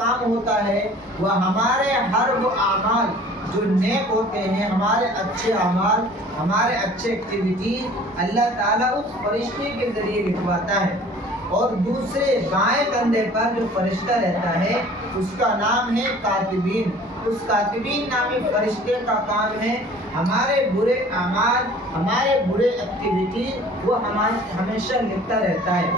کام ہوتا ہے وہ ہمارے ہر وہ اعمال جو نیک ہوتے ہیں، ہمارے اچھے اعمال، ہمارے اچھے ایکٹیویٹیز اللہ تعالیٰ اس فرشتے کے ذریعے لکھواتا ہے۔ اور دوسرے بائیں کندھے پر جو فرشتہ رہتا ہے اس کا نام ہے کاتبین۔ اس کاتبین نامی فرشتے کا کام ہے ہمارے برے اعمال، ہمارے برے ایکٹیویٹیز وہ ہمیشہ لکھتا رہتا ہے۔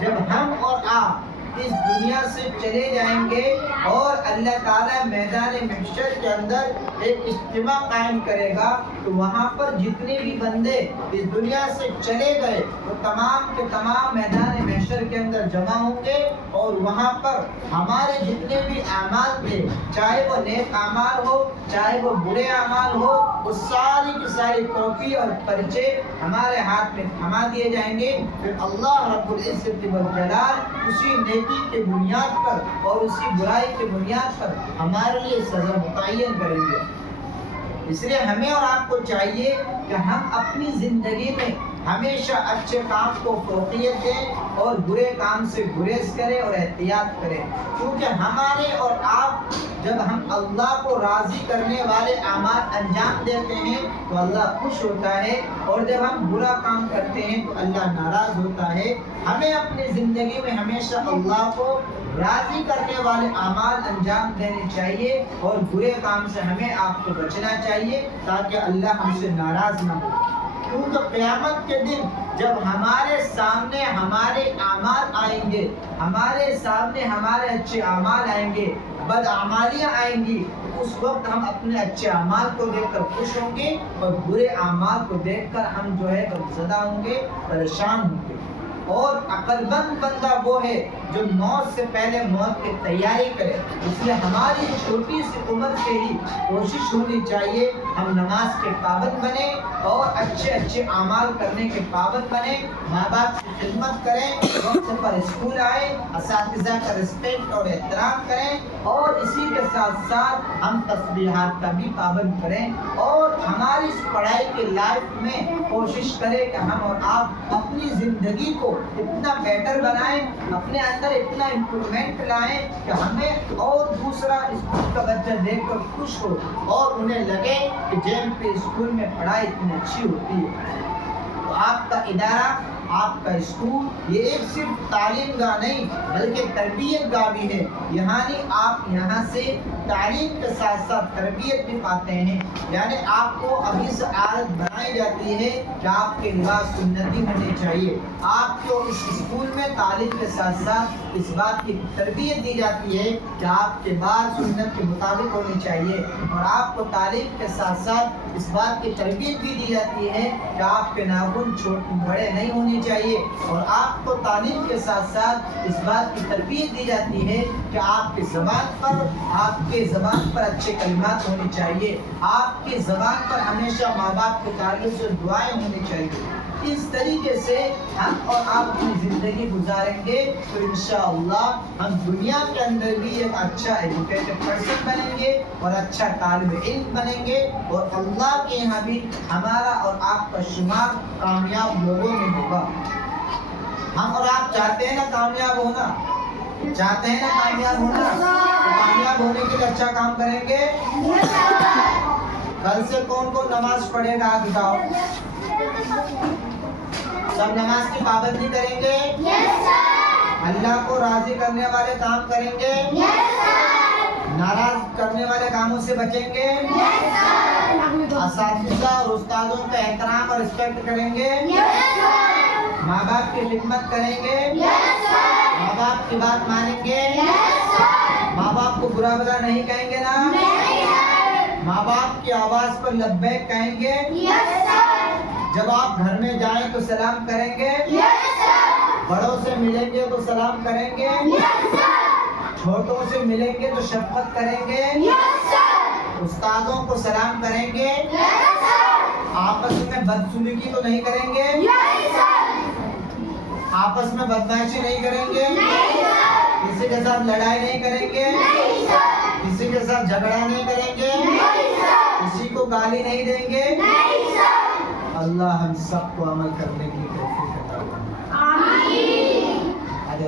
جب ہم اور آپ اس دنیا سے چلے جائیں گے اور اللہ تعالیٰ میدان محشر کے اندر ایک اجتماع قائم کرے گا تو وہاں پر جتنے بھی بندے اس دنیا سے چلے گئے وہ تمام کے تمام میدان محشر کے اندر جمع ہوں گے، اور وہاں پر ہمارے جتنے بھی اعمال تھے، چاہے وہ نیک اعمال ہو چاہے وہ برے اعمال ہو، وہ ساری کی ساری کاپی اور پرچے ہمارے ہاتھ میں تھما دیے جائیں گے۔ پھر اللہ رب العزت والجلال اسی نیکی کے بنیاد پر اور اسی برائی کے بنیاد پر ہمارے لیے سزا متعین کریں گے۔ اس لیے ہمیں اور آپ کو چاہیے کہ ہم اپنی زندگی میں ہمیشہ اچھے کام کو فوقیت دیں اور برے کام سے گریز کریں اور احتیاط کریں، کیونکہ ہمارے اور آپ جب ہم اللہ کو راضی کرنے والے اعمال انجام دیتے ہیں تو اللہ خوش ہوتا ہے، اور جب ہم برا کام کرتے ہیں تو اللہ ناراض ہوتا ہے۔ ہمیں اپنی زندگی میں ہمیشہ اللہ کو راضی کرنے والے اعمال انجام دینے چاہیے، اور برے کام سے ہمیں آپ کو بچنا چاہیے تاکہ اللہ ہم سے ناراض نہ ہو۔ کیونکہ قیامت کے دن جب ہمارے سامنے ہمارے اعمال آئیں گے، ہمارے سامنے ہمارے اچھے اعمال آئیں گے، بد اعمالیاں آئیں گی، اس وقت ہم اپنے اچھے اعمال کو دیکھ کر خوش ہوں گے اور برے اعمال کو دیکھ کر ہم جو ہے غمزدہ ہوں گے، پریشان ہوں گے۔ اور عقل مند بندہ وہ ہے جو موت سے پہلے موت کی تیاری کرے۔ اس لیے ہماری چھوٹی سی عمر سے ہی کوشش ہونی چاہیے ہم نماز کے پابند بنیں اور اچھے اچھے اعمال کرنے کے پابند بنیں، ماں باپ کی خدمت کریں، وقت پر اسکول آئیں، اساتذہ کا رسپیکٹ اور احترام کریں، اور اسی کے ساتھ ساتھ ہم تسبیحات کا بھی پابند کریں، اور ہماری اس پڑھائی کے لائف میں کوشش کریں کہ ہم اور آپ اپنی زندگی کو اتنا بیٹر بنائیں، اپنے اندر اتنا امپرومنٹ لائیں کہ ہمیں اور دوسرا اسکول کا بچہ دیکھ کر خوش ہو اور انہیں لگے کہ جیم پہ اسکول میں پڑھائی اتنی اچھی ہوتی ہے۔ تو آپ کا ادارہ، آپ کا اسکول یہ ایک صرف تعلیم گاہ نہیں بلکہ تربیت گاہ بھی ہے۔ آپ یہاں سے تعلیم کے ساتھ ساتھ تربیت بھی پاتے ہیں، یعنی آپ کو ابھی سے عادت بنائی جاتی ہے کہ آپ کے لباس سنتی ہونے چاہیے۔ آپ کو اس اسکول میں تعلیم کے ساتھ ساتھ اس بات کی تربیت دی جاتی ہے کہ آپ کے بال سنت کے مطابق ہونے چاہیے، اور آپ کو تعلیم کے ساتھ ساتھ اس بات کی تربیت بھی دی جاتی ہے کہ آپ کے ناخن چھوٹے بڑے نہیں ہونے چاہیے، اور آپ کو تعلیم کے ساتھ ساتھ اس بات کی تربیت دی جاتی ہے کہ آپ کی زبان پر اچھے کلمات ہونے چاہیے، آپ کی زبان پر ہمیشہ ماں باپ کے تعلق سے دعائیں ہونی چاہیے۔ اس طریقے سے ہم اور آپ اپنی زندگی گزاریں گے تو انشاءاللہ ہم دنیا کے اندر بھی ایک اچھا ایجوکیٹڈ پرسن بنیں گے اور اچھا طالب علم بنیں گے، اور اللہ کے یہاں بھی ہمارا اور آپ کا شمار کامیاب لوگوں میں ہوگا۔ ہم اور آپ چاہتے ہیں نا کامیاب ہونا، چاہتے ہیں نا کامیاب ہونا، تو کامیاب ہونے کے لیے اچھا کام کریں گے۔ کل سے کون کون نماز پڑھے گا آپ بتاؤ؟ سب نماز کی پابندی کریں گے؟ اللہ کو راضی کرنے والے کام کریں گے؟ ناراض کرنے والے کاموں سے بچیں گے؟ اساتذہ اور استادوں کا احترام اور رسپیکٹ کریں گے؟ ماں باپ کی خدمت کریں گے؟ ماں باپ کی بات مانیں گے؟ ماں باپ کو برا بھلا نہیں کہیں گے نا؟ ماں باپ کی آواز پر لبیک کہیں گے؟ جب آپ گھر میں جائیں تو سلام کریں گے؟ بڑوں سے ملیں گے تو سلام کریں گے؟ چھوٹوں سے ملیں گے تو شفقت کریں گے؟ استادوں کو سلام کریں گے؟ آپس میں بدسلوکی تو نہیں کریں گے؟ آپس میں بدمعاشی نہیں کریں گے؟ کسی کے ساتھ لڑائی نہیں کریں گے؟ کسی کے ساتھ جھگڑا نہیں کریں گے؟ کسی کو گالی نہیں دیں گے؟ اللہ ہم سب کو عمل کرنے کی توفیق عطا فرمائے۔ آمین۔